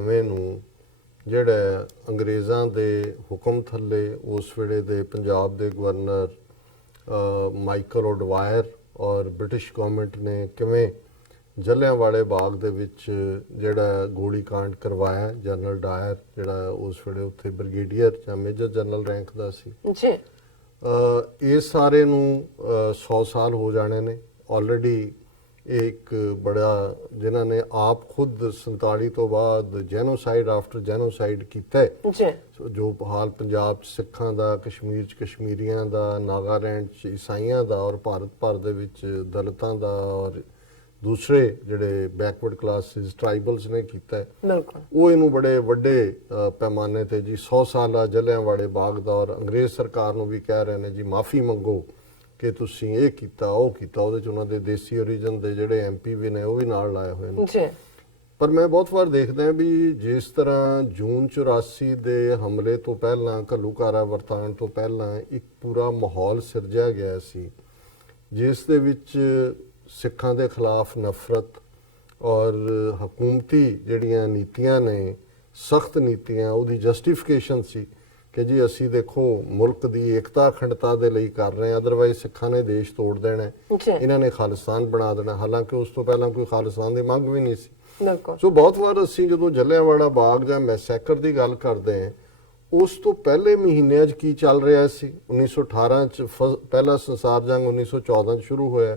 ਨੂੰ ਜਿਹੜਾ ਅੰਗਰੇਜ਼ਾਂ ਦੇ ਹੁਕਮ ਥੱਲੇ ਉਸ ਵੇਲੇ ਦੇ ਪੰਜਾਬ ਦੇ ਗਵਰਨਰ ਮਾਈਕਲ ਓਡਵਾਇਰ ਔਰ ਬ੍ਰਿਟਿਸ਼ ਗਵਰਨਮੈਂਟ ਨੇ ਕਿਵੇਂ ਜਲਿਆਂਵਾਲੇ ਬਾਗ ਦੇ ਵਿੱਚ ਜਿਹੜਾ ਗੋਲੀ ਕਾਂਡ ਕਰਵਾਇਆ। ਜਨਰਲ ਡਾਇਰ ਜਿਹੜਾ ਉਸ ਵੇਲੇ ਉੱਥੇ ਬ੍ਰਿਗੇਡੀਅਰ ਜਾਂ ਮੇਜਰ ਜਨਰਲ ਰੈਂਕ ਦਾ ਸੀ ਜੀ। ਇਸ ਸਾਰੇ ਨੂੰ 100 ਸਾਲ ਹੋ ਜਾਣੇ ਨੇ ਆਲਰੇਡੀ। ਇੱਕ ਬੜਾ ਜਿਨ੍ਹਾਂ ਨੇ ਆਪ ਖੁਦ 47 ਤੋਂ ਬਾਅਦ ਜੈਨੋਸਾਈਡ ਆਫਟਰ ਜੈਨੋਸਾਈਡ ਕੀਤਾ ਜੋ ਹਾਲ ਪੰਜਾਬ 'ਚ ਸਿੱਖਾਂ ਦਾ, ਕਸ਼ਮੀਰ 'ਚ ਕਸ਼ਮੀਰੀਆਂ ਦਾ, ਨਾਗਾਲੈਂਡ 'ਚ ਈਸਾਈਆਂ ਦਾ ਔਰ ਭਾਰਤ ਭਰ ਦੇ ਵਿੱਚ ਦਲਿਤਾਂ ਦਾ ਔਰ ਦੂਸਰੇ ਜਿਹੜੇ ਬੈਕਵਰਡ ਕਲਾਸਿਸ ਟ੍ਰਾਈਬਲਸ ਨੇ ਕੀਤਾ ਉਹ ਇਹਨੂੰ ਬੜੇ ਵੱਡੇ ਪੈਮਾਨੇ ਤੇ ਜੀ 100 ਸਾਲਾ ਜਲਿਆਂਵਾਲੇ ਬਾਗ ਦਾ ਔਰ ਅੰਗਰੇਜ਼ ਸਰਕਾਰ ਨੂੰ ਵੀ ਕਹਿ ਰਹੇ ਨੇ ਜੀ ਮਾਫੀ ਮੰਗੋ ਕਿ ਤੁਸੀਂ ਇਹ ਕੀਤਾ ਉਹ ਕੀਤਾ। ਉਹਦੇ 'ਚ ਉਹਨਾਂ ਦੇ ਦੇਸੀ ਓਰੀਜਨ ਦੇ ਜਿਹੜੇ MP ਵੀ ਨੇ ਉਹ ਵੀ ਨਾਲ ਲਾਏ ਹੋਏ ਨੇ। ਪਰ ਮੈਂ ਬਹੁਤ ਵਾਰ ਦੇਖਦਾ ਵੀ ਜਿਸ ਤਰ੍ਹਾਂ ਜੂਨ 84 ਦੇ ਹਮਲੇ ਤੋਂ ਪਹਿਲਾਂ ਘੱਲੂਘਾਰਾ ਵਰਤਾਉਣ ਤੋਂ ਪਹਿਲਾਂ ਇੱਕ ਪੂਰਾ ਮਾਹੌਲ ਸਿਰਜਿਆ ਗਿਆ ਸੀ ਜਿਸ ਦੇ ਵਿੱਚ ਸਿੱਖਾਂ ਦੇ ਖਿਲਾਫ ਨਫ਼ਰਤ ਔਰ ਹਕੂਮਤੀ ਜਿਹੜੀਆਂ ਨੀਤੀਆਂ ਨੇ ਸਖਤ ਨੀਤੀਆਂ ਉਹਦੀ ਜਸਟੀਫਿਕੇਸ਼ਨ ਸੀ ਕਿ ਜੀ ਅਸੀਂ ਦੇਖੋ ਮੁਲਕ ਦੀ ਏਕਤਾ ਅਖੰਡਤਾ ਦੇ ਲਈ ਕਰ ਰਹੇ ਹਾਂ, ਅਦਰਵਾਈਜ਼ ਸਿੱਖਾਂ ਨੇ ਦੇਸ਼ ਤੋੜ ਦੇਣਾ, ਇਹਨਾਂ ਨੇ ਖਾਲਿਸਤਾਨ ਬਣਾ ਦੇਣਾ। ਹਾਲਾਂਕਿ ਉਸ ਤੋਂ ਪਹਿਲਾਂ ਕੋਈ ਖਾਲਿਸਤਾਨ ਦੀ ਮੰਗ ਵੀ ਨਹੀਂ ਸੀ। ਸੋ ਬਹੁਤ ਵਾਰ ਅਸੀਂ ਜਦੋਂ ਜਲਿਆਂਵਾਲਾ ਬਾਗ ਜਾਂ ਮੈਸੈਕਰ ਦੀ ਗੱਲ ਕਰਦੇ ਹਾਂ ਉਸ ਤੋਂ ਪਹਿਲੇ ਮਹੀਨਿਆਂ 'ਚ ਕੀ ਚੱਲ ਰਿਹਾ ਸੀ। 1918 'ਚ ਪਹਿਲਾ ਸੰਸਾਰ ਜੰਗ 1914 'ਚ ਸ਼ੁਰੂ ਹੋਇਆ।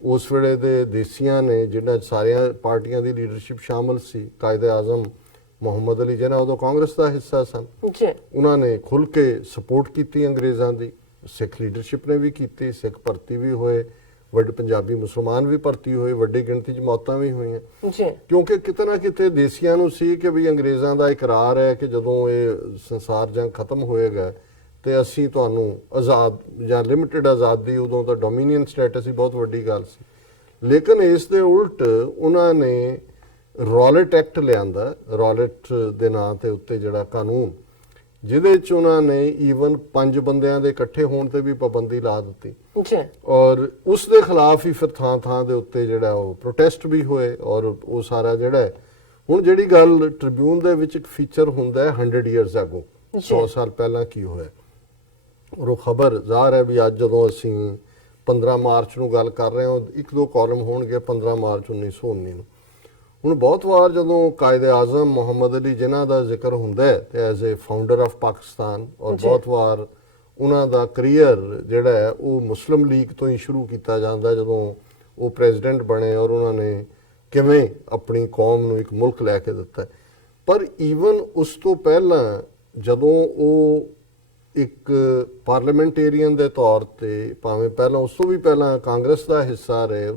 ਉਸ ਵੇਲੇ ਦੇ ਦੇਸੀਆਂ ਨੇ ਜਿਹਨਾਂ ਸਾਰੀਆਂ ਪਾਰਟੀਆਂ ਦੀ ਲੀਡਰਸ਼ਿਪ ਸ਼ਾਮਲ ਸੀ, ਕਾਇਦੇ ਆਜ਼ਮ ਮੁਹੰਮਦ ਅਲੀ ਜਿਨ੍ਹਾਂ ਉਦੋਂ ਕਾਂਗਰਸ ਦਾ ਹਿੱਸਾ ਸਨ, ਉਹਨਾਂ ਨੇ ਖੁੱਲ੍ਹ ਕੇ ਸਪੋਰਟ ਕੀਤੀ ਅੰਗਰੇਜ਼ਾਂ ਦੀ। ਸਿੱਖ ਲੀਡਰਸ਼ਿਪ ਨੇ ਵੀ ਕੀਤੀ, ਸਿੱਖ ਭਰਤੀ ਵੀ ਹੋਏ, ਵੱਡੇ ਪੰਜਾਬੀ ਮੁਸਲਮਾਨ ਵੀ ਭਰਤੀ ਹੋਏ, ਵੱਡੀ ਗਿਣਤੀ 'ਚ ਮੌਤਾਂ ਵੀ ਹੋਈਆਂ ਕਿਉਂਕਿ ਕਿਤੇ ਨਾ ਕਿਤੇ ਦੇਸੀਆਂ ਨੂੰ ਸੀ ਕਿ ਵੀ ਅੰਗਰੇਜ਼ਾਂ ਦਾ ਇਕਰਾਰ ਹੈ ਕਿ ਜਦੋਂ ਇਹ ਸੰਸਾਰ ਜੰਗ ਖਤਮ ਹੋਏਗਾ ਤੇ ਅਸੀਂ ਤੁਹਾਨੂੰ ਆਜ਼ਾਦ ਜਾਂ ਲਿਮਿਟਿਡ ਆਜ਼ਾਦੀ, ਉਦੋਂ ਤਾਂ ਡੋਮੀਨੀਅਨ ਸਟੇਟਸ ਹੀ ਬਹੁਤ ਵੱਡੀ ਗੱਲ ਸੀ। ਲੇਕਿਨ ਇਸ ਦੇ ਉਲਟ ਉਹਨਾਂ ਨੇ ਰੌਲਟ ਐਕਟ ਲਿਆਂਦਾ, ਰੌਲਟ ਦੇ ਨਾਂ ਤੇ ਉੱਤੇ ਜਿਹੜਾ ਕਾਨੂੰਨ ਜਿਹਦੇ 'ਚ ਉਹਨਾਂ ਨੇ ਈਵਨ 5 ਬੰਦਿਆਂ ਦੇ ਇਕੱਠੇ ਹੋਣ ਤੇ ਵੀ ਪਾਬੰਦੀ ਲਾ ਦਿੱਤੀ ਔਰ ਉਸ ਦੇ ਖਿਲਾਫ ਹੀ ਫਿਰ ਥਾਂ ਥਾਂ ਦੇ ਉੱਤੇ ਜਿਹੜਾ ਉਹ ਪ੍ਰੋਟੈਸਟ ਵੀ ਹੋਏ ਔਰ ਉਹ ਸਾਰਾ ਜਿਹੜਾ ਹੁਣ ਜਿਹੜੀ ਗੱਲ ਟ੍ਰਿਬਿਊਨ ਦੇ ਵਿੱਚ ਇੱਕ ਫੀਚਰ ਹੁੰਦਾ ਹੈ 100 ਇਅਰਸ ਅਗੋ, 100 ਸਾਲ ਪਹਿਲਾਂ ਕੀ ਹੋਇਆ ਔਰ ਉਹ ਖਬਰ ਜ਼ਾਹਰ ਹੈ ਵੀ ਅੱਜ ਜਦੋਂ ਅਸੀਂ 15 ਮਾਰਚ ਨੂੰ ਗੱਲ ਕਰ ਰਹੇ ਹਾਂ ਇੱਕ ਦੋ ਕਾਲਮ ਹੋਣਗੇ 15 ਮਾਰਚ 1919 ਨੂੰ। ਹੁਣ ਬਹੁਤ ਵਾਰ ਜਦੋਂ ਕਾਇਦੇ ਆਜ਼ਮ ਮੁਹੰਮਦ ਅਲੀ ਜਿਨ੍ਹਾਂ ਦਾ ਜ਼ਿਕਰ ਹੁੰਦਾ ਹੈ ਤੇ as a founder of Pakistan ਔਰ ਬਹੁਤ ਵਾਰ ਉਹਨਾਂ ਦਾ ਕਰੀਅਰ ਜਿਹੜਾ ਹੈ ਉਹ ਮੁਸਲਿਮ ਲੀਗ ਤੋਂ ਹੀ ਸ਼ੁਰੂ ਕੀਤਾ ਜਾਂਦਾ ਜਦੋਂ ਉਹ ਪ੍ਰੈਜ਼ੀਡੈਂਟ ਬਣੇ ਔਰ ਉਹਨਾਂ ਨੇ ਕਿਵੇਂ ਆਪਣੀ ਕੌਮ ਨੂੰ ਇੱਕ ਮੁਲਕ ਲੈ ਕੇ ਦਿੱਤਾ। ਪਰ ਈਵਨ ਉਸ ਤੋਂ ਪਹਿਲਾਂ ਜਦੋਂ ਉਹ ਇੱਕ ਪਾਰਲੀਮੈਂਟੇਰੀਅਨ ਦੇ ਤੌਰ ਤੇ ਭਾਵੇਂ ਪਹਿਲਾਂ ਉਸ ਤੋਂ ਵੀ ਪਹਿਲਾਂ ਕਾਂਗਰਸ ਦਾ ਹਿੱਸਾ ਰਹੇ,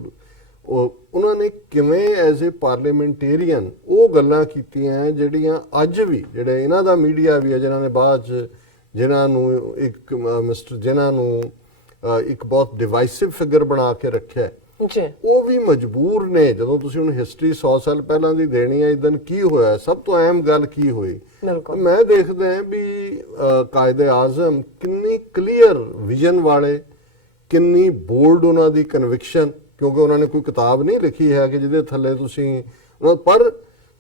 ਉਹਨਾਂ ਨੇ ਕਿਵੇਂ ਐਜ਼ ਏ ਪਾਰਲੀਮੈਂਟੇਰੀਅਨ ਉਹ ਗੱਲਾਂ ਕੀਤੀਆਂ ਜਿਹੜੀਆਂ ਅੱਜ ਵੀ ਜਿਹੜੇ ਇਹਨਾਂ ਦਾ ਮੀਡੀਆ ਵੀ ਹੈ ਜਿਨ੍ਹਾਂ ਨੇ ਬਾਅਦ 'ਚ ਜਿਨ੍ਹਾਂ ਨੂੰ ਇੱਕ ਜਿਨ੍ਹਾਂ ਨੂੰ ਇੱਕ ਬਹੁਤ ਡਿਵਾਈਸਿਵ ਫਿਗਰ ਬਣਾ ਕੇ ਰੱਖਿਆ ਉਹ ਵੀ ਮਜਬੂਰ ਨੇ। ਜਦੋਂ ਤੁਸੀਂ ਹੁਣ ਹਿਸਟਰੀ 100 ਸਾਲ ਪਹਿਲਾਂ ਦੀ ਦੇਣੀ ਹੈ ਇਸ ਦਿਨ ਕੀ ਹੋਇਆ, ਸਭ ਤੋਂ ਅਹਿਮ ਗੱਲ ਕੀ ਹੋਈ, ਮੈਂ ਦੇਖਦਾ ਵੀ ਕਾਇਦੇ ਆਜ਼ਮ ਕਿੰਨੀ ਕਲੀਅਰ ਵਿਜ਼ਨ ਵਾਲੇ, ਕਿੰਨੀ ਬੋਲਡ ਉਹਨਾਂ ਦੀ ਕਨਵਿਕਸ਼ਨ, ਕਿਉਂਕਿ ਉਹਨਾਂ ਨੇ ਕੋਈ ਕਿਤਾਬ ਨਹੀਂ ਲਿਖੀ ਹੈ ਕਿ ਜਿਹਦੇ ਥੱਲੇ ਤੁਸੀਂ ਪਰ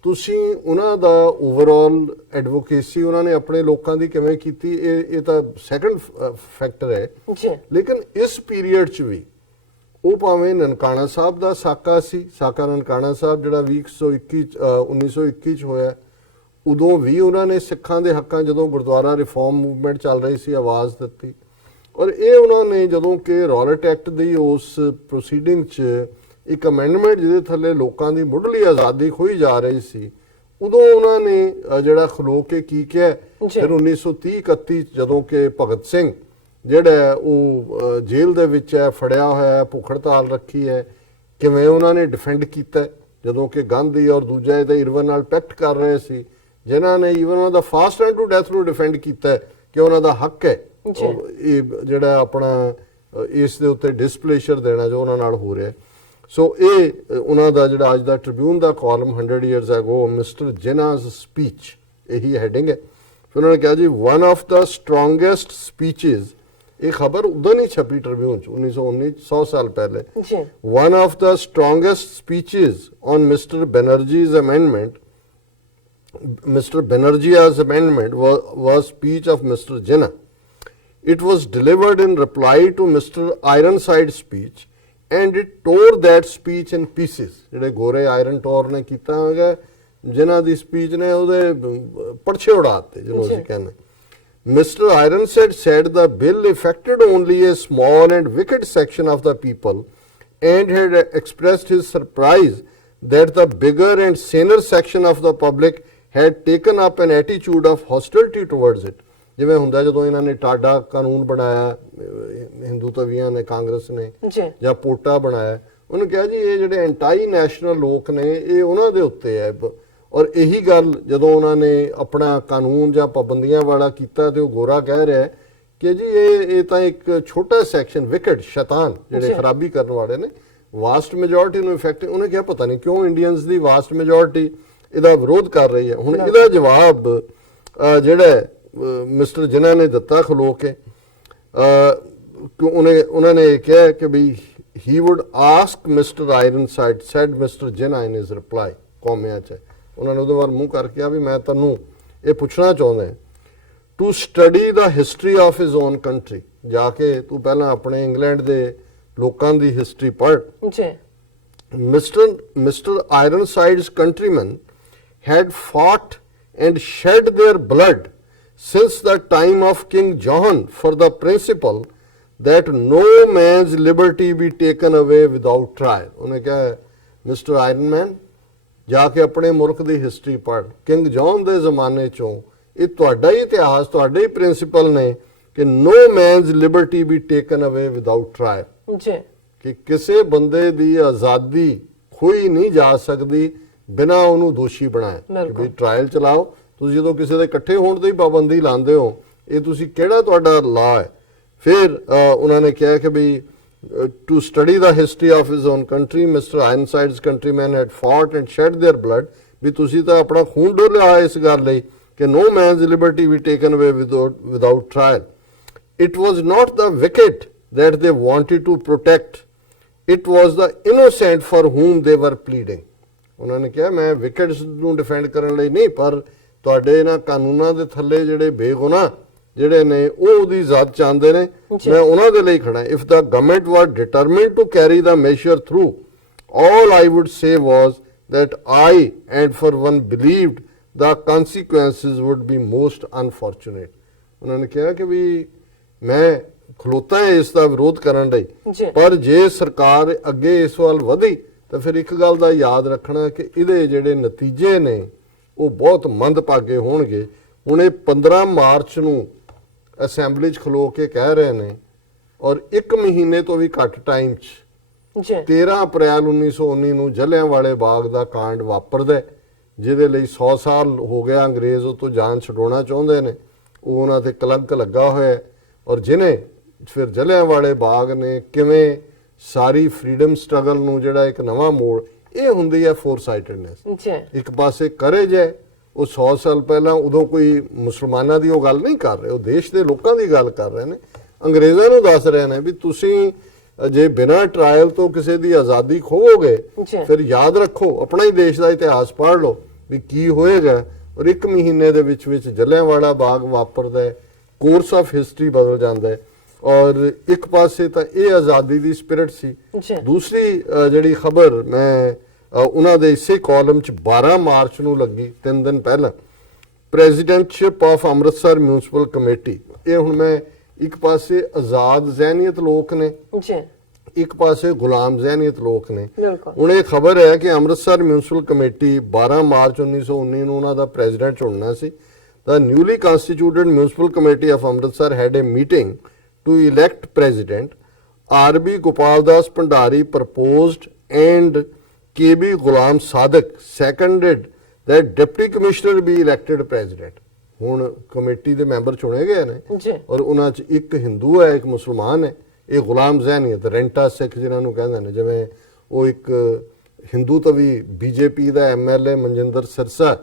ਤੁਸੀਂ ਉਹਨਾਂ ਦਾ ਓਵਰਆਲ ਐਡਵੋਕੇਸੀ ਉਹਨਾਂ ਨੇ ਆਪਣੇ ਲੋਕਾਂ ਦੀ ਕਿਵੇਂ ਕੀਤੀ ਇਹ ਤਾਂ ਸੈਕੰਡ ਫੈਕਟਰ ਹੈ। ਲੇਕਿਨ ਇਸ ਪੀਰੀਅਡ 'ਚ ਵੀ ਉਹ ਭਾਵੇਂ ਨਨਕਾਣਾ ਸਾਹਿਬ ਦਾ ਸਾਕਾ ਸੀ, ਸਾਕਾ ਨਨਕਾਣਾ ਸਾਹਿਬ ਜਿਹੜਾ 1921 'ਚ ਹੋਇਆ, ਉਦੋਂ ਵੀ ਉਹਨਾਂ ਨੇ ਸਿੱਖਾਂ ਦੇ ਹੱਕਾਂ ਜਦੋਂ ਗੁਰਦੁਆਰਾ ਰਿਫਾਰਮ ਮੂਵਮੈਂਟ ਚੱਲ ਰਹੀ ਸੀ ਆਵਾਜ਼ ਦਿੱਤੀ ਔਰ ਇਹ ਉਹਨਾਂ ਨੇ ਜਦੋਂ ਕਿ ਰੌਲਟ ਐਕਟ ਦੀ ਉਸ ਪ੍ਰੋਸੀਡਿੰਗ 'ਚ ਇੱਕ ਅਮੈਂਡਮੈਂਟ ਜਿਹਦੇ ਥੱਲੇ ਲੋਕਾਂ ਦੀ ਮੁੱਢਲੀ ਆਜ਼ਾਦੀ ਖੋਈ ਜਾ ਰਹੀ ਸੀ ਉਦੋਂ ਉਹਨਾਂ ਨੇ ਜਿਹੜਾ ਖਲੋ ਕੇ ਕੀ ਕਿਹਾ। ਫਿਰ 1930-31 ਜਦੋਂ ਕਿ ਭਗਤ ਸਿੰਘ ਜਿਹੜਾ ਉਹ ਜੇਲ੍ਹ ਦੇ ਵਿੱਚ ਹੈ, ਫੜਿਆ ਹੋਇਆ, ਭੁੱਖ ਹੜਤਾਲ ਰੱਖੀ ਹੈ, ਕਿਵੇਂ ਉਹਨਾਂ ਨੇ ਡਿਫੈਂਡ ਕੀਤਾ ਜਦੋਂ ਕਿ ਗਾਂਧੀ ਔਰ ਦੂਜਾ ਇਹਦਾ ਇਰਵਨ ਨਾਲ ਪੈਕਟ ਕਰ ਰਹੇ ਸੀ ਜਿਨ੍ਹਾਂ ਨੇ ਈਵਨ ਉਹਨਾਂ ਦਾ ਫਾਸਟ ਐਂਡ ਟੂ ਡੈਥ ਨੂੰ ਡਿਫੈਂਡ ਕੀਤਾ ਕਿ ਉਹਨਾਂ ਦਾ ਹੱਕ ਹੈ ਇਹ ਜਿਹੜਾ ਆਪਣਾ ਇਸ ਦੇ ਉੱਤੇ ਡਿਸਪਲੇਸ਼ਰ ਦੇਣਾ ਜੋ ਉਹਨਾਂ ਨਾਲ ਹੋ ਰਿਹਾ। ਸੋ ਇਹ ਉਹਨਾਂ ਦਾ ਜਿਹੜਾ ਅੱਜ ਦਾ ਟ੍ਰਿਬਿਊਨ ਦਾ column 100 years ago mister Jinnah's speech ਇਹੀ ਹੈਡਿੰਗ ਹੈ। ਫਿਰ ਉਹਨਾਂ ਨੇ ਕਿਹਾ ਜੀ one of the strongest speeches, ਇਹ ਖਬਰ ਉਦੋਂ ਹੀ ਛਪੀ ਟ੍ਰਿਬਿਊਨ 'ਚ 1919 100 ਸਾਲ ਪਹਿਲੇ, one of the strongest speeches on mister Banerjee's amendment Mr. Banerjee's amendment was speech of Mr. Jinnah. It was delivered in reply to Mr. Ironside's speech, and it tore that speech in pieces. ਜਿਹੜੇ ਗੋਰੇ iron ਟੋਰ ਨੇ ਕੀਤਾ ਹੈਗਾ, ਜਿਨ੍ਹਾਂ ਦੀ speech ਨੇ ਉਹਦੇ ਪਰਛੇ ਉਡਾਤੇ ਜਿਹਨੂੰ ਅਸੀਂ ਕਹਿੰਦੇ। Mr. Ironside said the bill affected only a small and wicked section of the people and had expressed his surprise that the bigger and saner section of the public had taken up an attitude of hostility towards it. ਜਿਵੇਂ ਹੁੰਦਾ ਜਦੋਂ ਇਹਨਾਂ ਨੇ ਟਾਡਾ ਕਾਨੂੰਨ ਬਣਾਇਆ, ਹਿੰਦੂਤਵੀਆਂ ਨੇ, ਕਾਂਗਰਸ ਨੇ, ਜਾਂ ਪੋਟਾ ਬਣਾਇਆ, ਉਹਨੇ ਕਿਹਾ ਜੀ ਇਹ ਜਿਹੜੇ ਐਂਟਾਈ ਨੈਸ਼ਨਲ ਲੋਕ ਨੇ ਇਹ ਉਹਨਾਂ ਦੇ ਉੱਤੇ ਹੈ। ਔਰ ਇਹੀ ਗੱਲ ਜਦੋਂ ਉਹਨਾਂ ਨੇ ਆਪਣਾ ਕਾਨੂੰਨ ਜਾਂ ਪਾਬੰਦੀਆਂ ਵਾਲਾ ਕੀਤਾ ਤੇ ਉਹ ਗੋਰਾ ਕਹਿ ਰਿਹਾ ਕਿ ਜੀ ਇਹ ਤਾਂ ਇੱਕ ਛੋਟਾ ਸੈਕਸ਼ਨ, ਵਿਕਟ, ਸ਼ੈਤਾਨ ਜਿਹੜੇ ਖਰਾਬੀ ਕਰਨ ਵਾਲੇ ਨੇ, ਵਾਸਟ ਮੈਜੋਰਟੀ ਨੂੰ ਇਫੈਕਟ। ਉਹਨੇ ਕਿਹਾ ਪਤਾ ਨਹੀਂ ਕਿਉਂ ਇੰਡੀਅਨਸ ਦੀ ਵਾਸਟ ਮੈਜੋਰਟੀ ਇਹਦਾ ਵਿਰੋਧ ਕਰ ਰਹੀ ਹੈ। ਹੁਣ ਇਹਦਾ ਜਵਾਬ ਜਿਹੜਾ ਮਿਸਟਰ ਜਿਨ੍ਹਾਂ ਨੇ ਦਿੱਤਾ ਖਲੋ ਕੇ, ਉਹਨਾਂ ਨੇ ਇਹ ਕਿਹਾ ਕਿ ਵੀ he would ask Mr. Ironside, said Mr. Jinnah in his reply, ਕੌਮਿਆਂ 'ਚ ਉਹਨਾਂ ਨੇ ਉਹਦੇ ਵੱਲ ਮੂੰਹ ਕਰਕੇ ਕਿਹਾ ਵੀ ਮੈਂ ਤੁਹਾਨੂੰ ਇਹ ਪੁੱਛਣਾ ਚਾਹੁੰਦਾ ਟੂ ਸਟੱਡੀ ਦਾ history of his own country. ਜਾ ਕੇ ਤੂੰ ਪਹਿਲਾਂ ਆਪਣੇ ਇੰਗਲੈਂਡ ਦੇ ਲੋਕਾਂ ਦੀ ਹਿਸਟਰੀ ਪੜ੍ਹ। Mr. Ironside's countrymen had fought and shed their blood since the time of King John for the principle that no man's liberty be taken away without trial. ਉਹਨੇ ਕਿਹਾ ਮਿਸਟਰ ਆਇਰਨਮੈਨ ਜਾ ਕੇ ਆਪਣੇ ਮੁਲਕ ਦੀ history ਪੜ੍ਹ, king John ਦੇ ਜ਼ਮਾਨੇ ਚੋਂ ਇਹ ਤੁਹਾਡਾ ਹੀ ਇਤਿਹਾਸ, ਤੁਹਾਡੇ ਹੀ ਪ੍ਰਿੰਸੀਪਲ ਨੇ ਕਿ no man's liberty be taken away without trial, ਕਿ ਕਿਸੇ ਬੰਦੇ ਦੀ ਆਜ਼ਾਦੀ ਖੋਈ ਨਹੀਂ ਜਾ ਸਕਦੀ ਬਿਨਾਂ ਉਹਨੂੰ ਦੋਸ਼ੀ ਬਣਾਏ। ਕਿ ਵੀ ਟ੍ਰਾਇਲ ਚਲਾਓ, ਤੁਸੀਂ ਜਦੋਂ ਕਿਸੇ ਦੇ ਇਕੱਠੇ ਹੋਣ ਤੇ ਹੀ ਪਾਬੰਦੀ ਲਾਉਂਦੇ ਹੋ, ਇਹ ਤੁਸੀਂ ਕਿਹੜਾ ਤੁਹਾਡਾ ਲਾ ਹੈ। ਫਿਰ ਉਹਨਾਂ ਨੇ ਕਿਹਾ ਕਿ ਵੀ to study the history of his own country, Mr. Ironside's countrymen had fought and shed their blood, ਵੀ ਤੁਸੀਂ ਤਾਂ ਆਪਣਾ ਖੂਨ ਡੋਲਿਆ ਇਸ ਗੱਲ ਲਈ ਕਿ no man's liberty be taken away without trial. It was not the wicked that they wanted to protect, it was the innocent for whom they were pleading. ਉਹਨਾਂ ਨੇ ਕਿਹਾ ਮੈਂ ਵਿਕਟਸ ਨੂੰ ਡਿਫੈਂਡ ਕਰਨ ਲਈ ਨਹੀਂ, ਪਰ ਤੁਹਾਡੇ ਇਹਨਾਂ ਕਾਨੂੰਨਾਂ ਦੇ ਥੱਲੇ ਜਿਹੜੇ ਬੇਗੁਨਾਹ ਜਿਹੜੇ ਨੇ ਉਹ ਉਹਦੀ ਇਜ਼ਾਦ ਚਾਹੁੰਦੇ ਨੇ, ਮੈਂ ਉਹਨਾਂ ਦੇ ਲਈ ਖੜਾ। If the government was determined to carry the measure through, all I would say was that I and for one believed the consequences would be most unfortunate. ਉਹਨਾਂ ਨੇ ਕਿਹਾ ਕਿ ਵੀ ਮੈਂ ਖਲੋਤਾ ਹੈ ਇਸ ਦਾ ਵਿਰੋਧ ਕਰਨ ਲਈ, ਪਰ ਜੇ ਸਰਕਾਰ ਅੱਗੇ ਇਸ ਵੱਲ ਵਧੀ ਤਾਂ ਫਿਰ ਇੱਕ ਗੱਲ ਦਾ ਯਾਦ ਰੱਖਣਾ ਕਿ ਇਹਦੇ ਜਿਹੜੇ ਨਤੀਜੇ ਨੇ ਉਹ ਬਹੁਤ ਮੰਦਭਾਗੇ ਹੋਣਗੇ। ਹੁਣ ਇਹ 15 ਮਾਰਚ ਨੂੰ ਅਸੈਂਬਲੀ 'ਚ ਖਲੋ ਕੇ ਕਹਿ ਰਹੇ ਨੇ, ਔਰ 1 ਮਹੀਨੇ ਤੋਂ ਵੀ ਘੱਟ ਟਾਈਮ 'ਚ 13 ਅਪ੍ਰੈਲ 1919 ਨੂੰ ਜਲਿਆਂਵਾਲੇ ਬਾਗ ਦਾ ਕਾਂਡ ਵਾਪਰਦਾ, ਜਿਹਦੇ ਲਈ 100 ਸਾਲ ਹੋ ਗਿਆ ਅੰਗਰੇਜ਼ ਉਹ ਤੋਂ ਜਾਨ ਛਡਾਉਣਾ ਚਾਹੁੰਦੇ ਨੇ, ਉਹ ਉਹਨਾਂ ਤੇ ਕਲੰਕ ਲੱਗਾ ਹੋਇਆ। ਔਰ ਜਿਹਨੇ ਫਿਰ ਜਲਿਆਂਵਾਲੇ ਬਾਗ ਨੇ ਕਿਵੇਂ ਸਾਰੀ ਫਰੀडम ਸਟਰਗਲ ਨੂੰ ਜਿਹੜਾ ਇੱਕ ਨਵਾਂ ਮੋੜ, ਇਹ ਹੁੰਦੀ ਹੈ ਫੋਰਸਾਈਟਡਨੈਸ। ਇੱਕ ਪਾਸੇ ਕਰੇਜ ਹੈ, ਉਹ 100 ਸਾਲ ਪਹਿਲਾਂ ਉਦੋਂ ਕੋਈ ਮੁਸਲਮਾਨਾਂ ਦੀ ਉਹ ਗੱਲ ਨਹੀਂ ਕਰ ਰਹੇ, ਉਹ ਦੇਸ਼ ਦੇ ਲੋਕਾਂ ਦੀ ਗੱਲ ਕਰ ਰਹੇ ਨੇ, ਅੰਗਰੇਜ਼ਾਂ ਨੂੰ ਦੱਸ ਰਹੇ ਨੇ ਵੀ ਤੁਸੀਂ ਜੇ ਬਿਨਾਂ ਟ੍ਰਾਇਲ ਤੋਂ ਕਿਸੇ ਦੀ ਆਜ਼ਾਦੀ ਖੋਵੋਗੇ ਫਿਰ ਯਾਦ ਰੱਖੋ, ਆਪਣਾ ਹੀ ਦੇਸ਼ ਦਾ ਇਤਿਹਾਸ ਪੜ੍ਹ ਲਓ ਵੀ ਕੀ ਹੋਏਗਾ। ਔਰ 1 ਮਹੀਨੇ ਦੇ ਵਿੱਚ ਜਲਿਆਂਵਾਲਾ ਬਾਗ ਵਾਪਰਦਾ, ਕੋਰਸ ਆਫ ਹਿਸਟਰੀ ਬਦਲ ਜਾਂਦਾ ਹੈ। ਔਰ ਇੱਕ ਪਾਸੇ ਤਾਂ ਇਹ ਆਜ਼ਾਦੀ ਦੀ ਸਪਿਰਿਟ ਸੀ, ਦੂਸਰੀ ਜਿਹੜੀ ਖਬਰ ਮੈਂ ਉਹਨਾਂ ਦੇ ਇਸੇ ਕਾਲਮ 'ਚ 12 ਮਾਰਚ ਨੂੰ ਲੱਗੀ, 3 ਦਿਨ ਪਹਿਲਾਂ, ਪ੍ਰੈਜ਼ੀਡੈਂਟਸ਼ਿਪ ਆਫ ਅੰਮ੍ਰਿਤਸਰ ਮਿਊਨਿਸਪਲ ਕਮੇਟੀ। ਇਹ ਹੁਣ ਮੈਂ ਇੱਕ ਪਾਸੇ ਆਜ਼ਾਦ ਜ਼ਹਿਨੀਅਤ ਲੋਕ ਨੇ, ਇੱਕ ਪਾਸੇ ਗੁਲਾਮ ਜ਼ਹਿਨੀਅਤ ਲੋਕ ਨੇ। ਹੁਣ ਇਹ ਖਬਰ ਹੈ ਕਿ ਅੰਮ੍ਰਿਤਸਰ ਮਿਊਨਿਸਪਲ ਕਮੇਟੀ 12 ਮਾਰਚ 1919 ਨੂੰ ਉਹਨਾਂ ਦਾ ਪ੍ਰੈਜ਼ੀਡੈਂਟ ਚੁਣਨਾ ਸੀ। The newly constituted municipal committee of Amritsar had a meeting to elect president. R.B. Gopal Das Bhandari proposed and K.B. Ghulam Sadiq seconded that deputy commissioner be elected president. ਹੁਣ committee ਦੇ member ਚੁਣੇ ਗਏ ਨੇ ਔਰ ਉਹਨਾਂ 'ਚ ਇੱਕ ਹਿੰਦੂ ਹੈ, ਇੱਕ ਮੁਸਲਮਾਨ ਹੈ। ਇਹ ਗੁਲਾਮ ਜ਼ਹਿਨੀਅਤ, ਰੈਂਟਾ ਸਿੱਖ ਜਿਹਨਾਂ ਨੂੰ ਕਹਿੰਦੇ ਨੇ, ਜਿਵੇਂ ਉਹ ਇੱਕ ਹਿੰਦੂ ਤੋਂ ਵੀ ਬੀਜੇਪੀ ਦਾ ਐਮਐਲਏ ਮਨਜਿੰਦਰ ਸਿਰਸਾ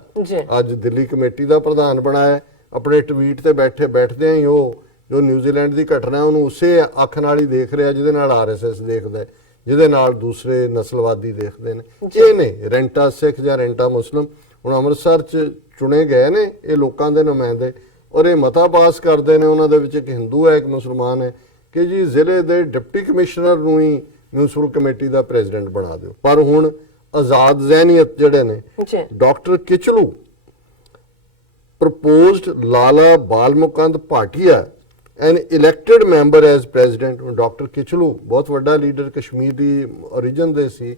ਅੱਜ ਦਿੱਲੀ ਕਮੇਟੀ ਦਾ ਪ੍ਰਧਾਨ ਬਣਾਇਆ। ਆਪਣੇ ਟਵੀਟ ਤੇ ਬੈਠਦੇ ਹੀ ਉਹ ਜੋ ਨਿਊਜ਼ੀਲੈਂਡ ਦੀ ਘਟਨਾ ਉਹਨੂੰ ਉਸੇ ਅੱਖ ਨਾਲ ਹੀ ਦੇਖ ਰਿਹਾ ਜਿਹਦੇ ਨਾਲ ਆਰਐਸਐਸ ਦੇਖਦਾ, ਜਿਹਦੇ ਨਾਲ ਦੂਸਰੇ ਨਸਲਵਾਦੀ ਦੇਖਦੇ ਨੇ। ਇਹ ਨੇ ਰੈਂਟਾ ਸਿੱਖ ਜਾਂ ਰੈਂਟਾ ਮੁਸਲਿਮ। ਹੁਣ ਅੰਮ੍ਰਿਤਸਰ 'ਚ ਚੁਣੇ ਗਏ ਨੇ ਇਹ ਲੋਕਾਂ ਦੇ ਨੁਮਾਇੰਦੇ ਔਰ ਇਹ ਮਤਾ ਪਾਸ ਕਰਦੇ ਨੇ, ਉਹਨਾਂ ਦੇ ਵਿੱਚ ਇੱਕ ਹਿੰਦੂ ਹੈ ਇੱਕ ਮੁਸਲਮਾਨ ਹੈ ਕਿ ਜੀ ਜ਼ਿਲ੍ਹੇ ਦੇ ਡਿਪਟੀ ਕਮਿਸ਼ਨਰ ਨੂੰ ਹੀ ਮਿਊਨਿਸਪਲ ਕਮੇਟੀ ਦਾ ਪ੍ਰੈਜ਼ੀਡੈਂਟ ਬਣਾ ਦਿਓ। ਪਰ ਹੁਣ ਆਜ਼ਾਦ ਜ਼ਹਿਨੀਅਤ ਜਿਹੜੇ ਨੇ doctor Kitchlew proposed Lala Balmukand Bhatia an elected member as president। Doctor Kitchlew ਬਹੁਤ ਵੱਡਾ ਲੀਡਰ ਕਸ਼ਮੀਰ ਦੀ origin ਦੇ ਸੀ।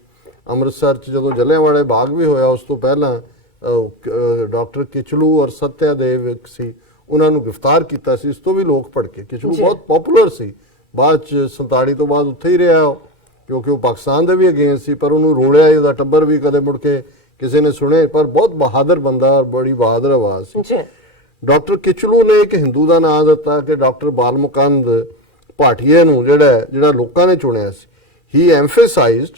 ਅੰਮ੍ਰਿਤਸਰ 'ਚ ਜਦੋਂ ਜਲਿਆਂਵਾਲੇ ਬਾਗ ਵੀ ਹੋਇਆ ਉਸ ਤੋਂ ਪਹਿਲਾਂ ਡਾਕਟਰ ਕਿਚਲੂ ਔਰ ਸਤਿਆਦੇਵ ਇੱਕ ਸੀ, ਉਹਨਾਂ ਨੂੰ ਗ੍ਰਿਫਤਾਰ ਕੀਤਾ ਸੀ। ਇਸ ਤੋਂ ਵੀ ਲੋਕ ਭੜਕੇ। ਕਿਚਲੂ ਬਹੁਤ ਪਪੂਲਰ ਸੀ, ਬਾਅਦ 'ਚ 47 ਤੋਂ ਬਾਅਦ ਉੱਥੇ ਹੀ ਰਿਹਾ ਉਹ, ਕਿਉਂਕਿ ਉਹ ਪਾਕਿਸਤਾਨ ਦੇ ਵੀ ਅਗੇਂਸਟ ਸੀ, ਪਰ ਉਹਨੂੰ ਰੋਲਿਆ ਹੀ, ਉਹਦਾ ਟੱਬਰ ਵੀ ਕਦੇ ਮੁੜ ਕੇ ਕਿਸੇ ਨੇ ਸੁਣੇ। ਪਰ ਬਹੁਤ ਬਹਾਦਰ ਬੰਦਾ ਔਰ ਬੜੀ ਬਹਾਦਰ ਆਵਾਜ਼ ਸੀ। ਡਾਕਟਰ ਕਿਚਲੂ ਨੇ ਇੱਕ ਹਿੰਦੂ ਦਾ ਨਾਮ ਦਿੱਤਾ ਕਿ ਡਾਕਟਰ ਬਾਲਮੁਕੰਦ ਭਾਟੀਆ ਨੂੰ ਜਿਹੜਾ ਲੋਕਾਂ ਨੇ ਚੁਣਿਆ ਸੀ। ਹੀ ਐਮਫੇਸਾਈਜ਼ਡ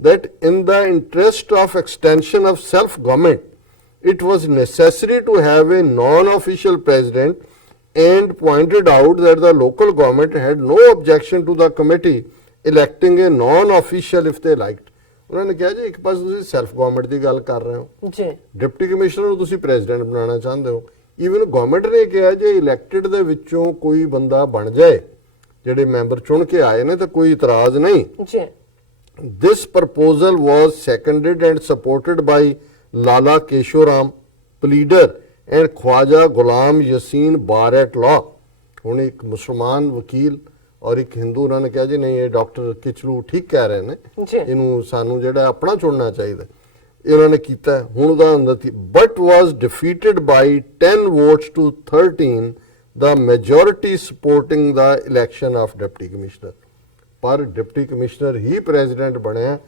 that in the interest of extension of self government it was necessary to have a non-official president and pointed out that the local government had no objection to the committee electing a non-official if they liked। ਉਹਨਾਂ ਨੇ ਕਿਹਾ ਜੀ ਇੱਕ ਪਾਸੇ ਤੁਸੀਂ self government ਦੀ ਗੱਲ ਕਰ ਰਹੇ ਹੋ ਜੀ, ਡਿਪਟੀ ਕਮਿਸ਼ਨਰ ਨੂੰ ਤੁਸੀਂ ਪ੍ਰੈਜ਼ੀਡੈਂਟ ਬਣਾਉਣਾ ਚਾਹੁੰਦੇ ਹੋ। ਈਵਨ ਗਵਰਨਮੈਂਟ ਨੇ ਕਿਹਾ ਜੇ ਇਲੈਕਟਡ ਦੇ ਵਿੱਚੋਂ ਕੋਈ ਬੰਦਾ ਬਣ ਜਾਏ, ਜਿਹੜੇ ਮੈਂਬਰ ਚੁਣ ਕੇ ਆਏ ਨੇ, ਤਾਂ ਕੋਈ ਇਤਰਾਜ਼ ਨਹੀਂ ਜੀ। This proposal was seconded and supported by Lala Keshoram, pleader, and Khwaja Ghulam Yassin Bar at law। ਹੁਣ ਇੱਕ ਮੁਸਲਮਾਨ ਵਕੀਲ ਔਰ ਇੱਕ ਹਿੰਦੂ, ਉਹਨਾਂ ਨੇ ਕਿਹਾ ਜੀ ਨਹੀਂ ਇਹ ਡਾਕਟਰ ਕਿਚਲੂ ਠੀਕ ਕਹਿ ਰਹੇ ਨੇ, ਇਹਨੂੰ ਸਾਨੂੰ ਜਿਹੜਾ ਆਪਣਾ ਚੁਣਨਾ ਚਾਹੀਦਾ। ਇਹਨਾਂ ਨੇ ਕੀਤਾ। ਹੁਣ ਉਹਦਾ but was defeated by 10 votes to 13, the majority supporting the election of deputy commissioner। ਪਰ ਡਿਪਟੀ ਕਮਿਸ਼ਨਰ ਹੀ ਪ੍ਰੈਜ਼ੀਡੈਂਟ ਬਣਿਆ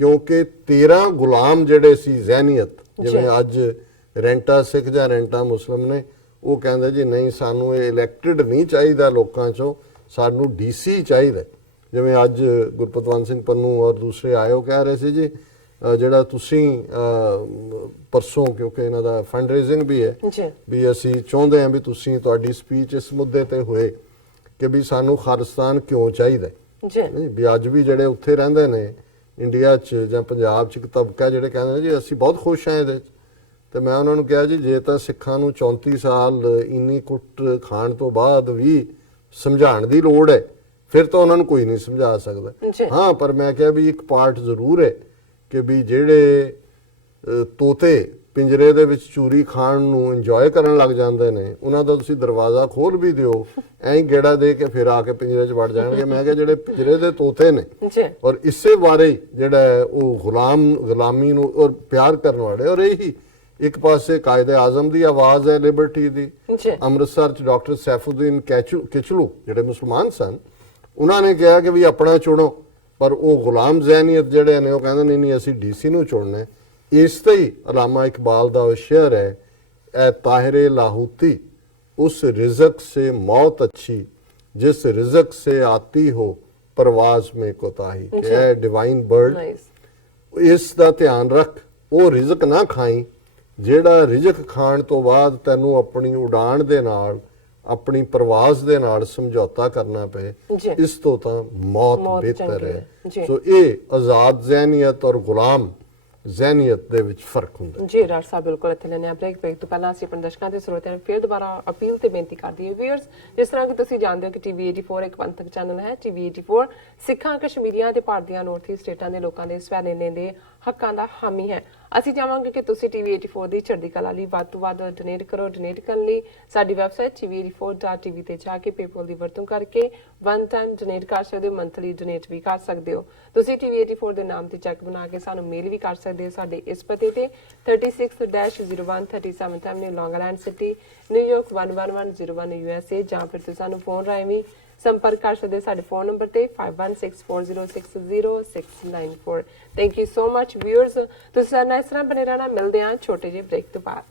ਕਿਉਂਕਿ 13 ਗੁਲਾਮ ਜਿਹੜੇ ਸੀ ਜ਼ਹਿਨੀਅਤ, ਜਿਵੇਂ ਅੱਜ ਰੈਂਟਾ ਸਿੱਖ ਜਾਂ ਰੈਂਟਾ ਮੁਸਲਿਮ ਨੇ, ਉਹ ਕਹਿੰਦੇ ਜੀ ਨਹੀਂ ਸਾਨੂੰ ਇਹ ਇਲੈਕਟਡ ਨਹੀਂ ਚਾਹੀਦਾ ਲੋਕਾਂ ਚੋਂ, ਸਾਨੂੰ ਡੀਸੀ ਚਾਹੀਦਾ। ਜਿਵੇਂ ਅੱਜ ਗੁਰਪਤਵੰਤ ਸਿੰਘ ਪੰਨੂ ਔਰ ਦੂਸਰੇ ਆਏ ਉਹ ਕਹਿ ਰਹੇ ਸੀ ਜੀ ਜਿਹੜਾ ਤੁਸੀਂ ਪਰਸੋਂ, ਕਿਉਂਕਿ ਇਹਨਾਂ ਦਾ ਫੰਡ ਰੇਜ਼ਿੰਗ ਵੀ ਹੈ, ਵੀ ਅਸੀਂ ਚਾਹੁੰਦੇ ਹਾਂ ਵੀ ਤੁਸੀਂ ਤੁਹਾਡੀ ਸਪੀਚ ਇਸ ਮੁੱਦੇ ਤੇ ਹੋਏ ਕਿ ਵੀ ਸਾਨੂੰ ਖਾਲਿਸਤਾਨ ਕਿਉਂ ਚਾਹੀਦਾ ਵੀ। ਅੱਜ ਵੀ ਜਿਹੜੇ ਉੱਥੇ ਰਹਿੰਦੇ ਨੇ ਇੰਡੀਆ 'ਚ ਜਾਂ ਪੰਜਾਬ 'ਚ ਇੱਕ ਤਬਕਾ ਜਿਹੜੇ ਕਹਿੰਦੇ ਨੇ ਜੀ ਅਸੀਂ ਬਹੁਤ ਖੁਸ਼ ਹਾਂ ਇਹਦੇ 'ਚ। ਤੇ ਮੈਂ ਉਹਨਾਂ ਨੂੰ ਕਿਹਾ ਜੀ ਜੇ ਤਾਂ ਸਿੱਖਾਂ ਨੂੰ 34 ਸਾਲ ਇੰਨੀ ਕੁੱਟ ਖਾਣ ਤੋਂ ਬਾਅਦ ਵੀ ਸਮਝਾਉਣ ਦੀ ਲੋੜ ਹੈ, ਫਿਰ ਤਾਂ ਉਹਨਾਂ ਨੂੰ ਕੋਈ ਨਹੀਂ ਸਮਝਾ ਸਕਦਾ। ਹਾਂ, ਪਰ ਮੈਂ ਕਿਹਾ ਵੀ ਇੱਕ ਪਾਰਟ ਜ਼ਰੂਰ ਹੈ ਕਿ ਵੀ ਜਿਹੜੇ ਤੋਤੇ ਪਿੰਜਰੇ ਦੇ ਵਿੱਚ ਚੂਰੀ ਖਾਣ ਨੂੰ ਇੰਜੋਏ ਕਰਨ ਲੱਗ ਜਾਂਦੇ ਨੇ, ਉਹਨਾਂ ਦਾ ਤੁਸੀਂ ਦਰਵਾਜ਼ਾ ਖੋਲ ਵੀ ਦਿਓ, ਐਂ ਹੀ ਗੇੜਾ ਦੇ ਕੇ ਫਿਰ ਆ ਕੇ ਪਿੰਜਰੇ 'ਚ ਵੜ ਜਾਣਗੇ। ਮੈਂ ਕਿਹਾ ਜਿਹੜੇ ਪਿੰਜਰੇ ਦੇ ਤੋਤੇ ਨੇ ਔਰ ਇਸੇ ਬਾਰੇ ਜਿਹੜਾ ਉਹ ਗੁਲਾਮੀ ਨੂੰ ਔਰ ਪਿਆਰ ਕਰਨ ਵਾਲੇ, ਔਰ ਇਹੀ ਇੱਕ ਪਾਸੇ ਕਾਇਦੇ ਆਜ਼ਮ ਦੀ ਆਵਾਜ਼ ਹੈ ਲਿਬਰਟੀ ਦੀ। ਅੰਮ੍ਰਿਤਸਰ 'ਚ ਡਾਕਟਰ ਸੈਫੁਦੀਨ ਕਿਚਲੂ ਜਿਹੜੇ ਮੁਸਲਮਾਨ ਸਨ, ਉਹਨਾਂ ਨੇ ਕਿਹਾ ਕਿ ਵੀ ਆਪਣਾ ਚੁਣੋ, ਪਰ ਉਹ ਗੁਲਾਮ ਜ਼ਹਿਨੀਅਤ ਜਿਹੜੇ ਨੇ ਉਹ ਕਹਿੰਦੇ ਨਹੀਂ ਅਸੀਂ ਡੀਸੀ ਨੂੰ ਚੁਣਨਾ। ਇਸ ਤੇ ਹੀ ਅਲਾਮਾ ਇਕਬਾਲ ਦਾ ਉਹ ਸ਼ੇਅਰ ਹੈ, ਐ ਤਾਹਿਰੇ ਲਾਹੂਤੀ ਉਸ ਰਿਜ਼ਕ ਸੇ ਮੌਤ ਅੱਛੀ ਜਿਸ ਰਿਜ਼ਕ ਸੇ ਆਤੀ ਹੋ ਪਰਵਾਜ਼ ਮੇ ਕੋਤਾਹੀ। ਕਿ ਐ ਡਿਵਾਈਨ ਬਰਡ, ਇਸ ਦਾ ਧਿਆਨ ਰੱਖ, ਉਹ ਰਿਜ਼ਕ ਨਾ ਖਾਈ ਜਿਹੜਾ ਰਿਜ਼ਕ ਖਾਣ ਤੋਂ ਬਾਅਦ ਤੈਨੂੰ ਆਪਣੀ ਉਡਾਨ ਦੇ ਨਾਲ, ਆਪਣੀ ਪ੍ਰਵਾਜ਼ ਦੇ ਨਾਲ ਸਮਝੌਤਾ ਕਰਨਾ ਪਏ, ਇਸ ਤੋਂ ਤਾਂ ਮੌਤ ਬਿਹਤਰ ਹੈ। ਸੋ ਇਹ ਆਜ਼ਾਦ ਜ਼ਹਿਨੀਅਤ ਔਰ ਗੁਲਾਮ ਜ਼ਹਿਨੀਅਤ ਦੇ ਵਿੱਚ ਫਰਕ ਹੁੰਦਾ ਜੀ। ਡਾਕਟਰ ਸਾਹਿਬ ਬਿਲਕੁਲ ਇੱਥੇ ਲੈਣੇ ਆ ਬ੍ਰੇਕ ਤੋਂ ਪਹਿਲਾਂ ਅਸੀਂ ਆਪਣੇ ਦਰਸ਼ਕਾਂ ਤੇ ਸਰੋਤਿਆਂ ਨੂੰ ਫਿਰ ਦੁਬਾਰਾ ਅਪੀਲ ਤੇ ਬੇਨਤੀ ਕਰਦੀ ਹਾਂ ਵੀਅਰਸ, ਜਿਸ ਤਰ੍ਹਾਂ ਕਿ ਤੁਸੀਂ ਜਾਣਦੇ ਹੋ ਕਿ ਟੀਵੀ 84 ਇੱਕ ਪੰਥਕ ਚੈਨਲ ਹੈ। ਟੀਵੀ 84 ਸਿੱਖਾਂ, ਕਸ਼ਮੀਰੀਆਂ ਤੇ ਭਾਰਤੀਆਂ ਨੌਰਥ ਈਸਟ ਸਟੇਟਾਂ ਦੇ ਲੋਕਾਂ ਦੇ ਸਵੈਨੇਨੇ ਦੇ ਹੱਕਾਂ ਦਾ ਹਾਮੀ ਹੈ। ਅਸੀਂ ਚਾਹਾਂਗੇ ਕਿ ਤੁਸੀਂ ਟੀਵੀ 84 ਦੀ ਚੜ੍ਹਦੀ ਕਲਾ ਲਈ ਵੱਧ ਤੋਂ ਵੱਧ ਡੋਨੇਟ ਕਰੋ। ਡੋਨੇਟ ਕਰਨ ਲਈ ਸਾਡੀ ਵੈਬਸਾਈਟ tv84.tv ਤੇ ਜਾ ਕੇ ਪੇਪਲ ਦੀ ਵਰਤੋਂ ਕਰਕੇ ਵਨ ਟਾਈਮ ਡੋਨੇਟ ਕਰ ਸਕਦੇ ਹੋ, ਮੰਥਲੀ ਡੋਨੇਟ ਵੀ ਕਰ ਸਕਦੇ ਹੋ। ਤੁਸੀਂ ਟੀਵੀ 84 ਦੇ ਨਾਮ ਤੇ ਚੈੱਕ ਬਣਾ ਕੇ ਸਾਨੂੰ ਮੇਲ ਵੀ ਕਰ ਸਕਦੇ ਹੋ ਸਾਡੇ ਇਸ ਪਤੇ ਤੇ 36-01 37 ਐਵਨਿਊ ਲੌਂਗ ਆਈਲੈਂਡ ਸਿਟੀ, ਨਿਊਯਾਰਕ 11101 USA, ਜਾਂ ਫਿਰ ਤੁਸੀਂ ਸਾਨੂੰ ਫੋਨ ਰਾਹੀਂ ਵੀ ਸੰਪਰਕ ਕਰ ਸਕਦੇ ਸਾਡੇ ਫੋਨ ਨੰਬਰ ਤੇ 5164060694। Thank you so much viewers, ਤੁਸੀਂ ਸਾਡੇ ਨਾਲ ਇਸ ਤਰ੍ਹਾਂ ਬਣੇ ਰਹਿਣਾ। ਮਿਲਦੇ ਹਾਂ ਛੋਟੇ ਜਿਹੇ ਬ੍ਰੇਕ ਤੋਂ ਬਾਅਦ।